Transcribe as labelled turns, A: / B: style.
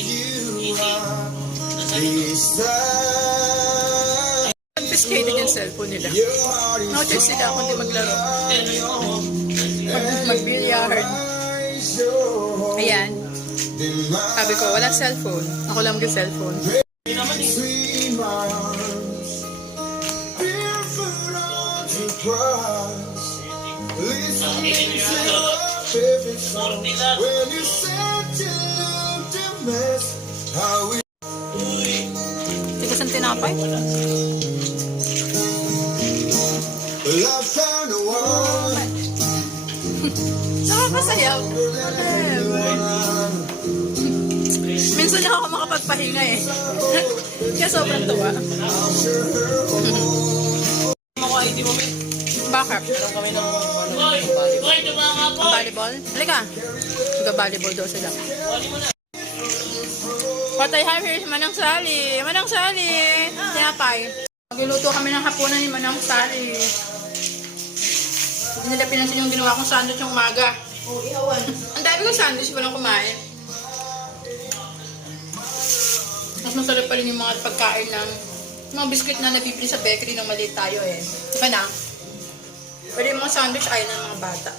A: you are beside Confiscate din yung cellphone nila. Notice sila kung di maglaro. Mag Mag-billiard. Ayan. Sabi ko, wala cellphone. Ako lang
B: yung cellphone. Listen to your favorite song when you
A: said to tinapay. Nakakasayaw. Minsan lang ako makapagpahinga eh. Kaya sobrang tuwa. Bakit? Ang volleyball? Halika. Mag-volleyball daw sila. Patay happy Manang Sali. Manang Sali. Tinapay. Magluluto kami ng hapunan ni Manang Sali. Hindi nila yung ginawa kong sandwich yung umaga. Ang dami kong sandwich, walang kumain. Mas masarap pa rin yung mga pagkain ng mga biscuit na nabibili sa bakery nung maliit tayo eh. Diba na? Pero yung mga sandwich ayaw ng mga bata.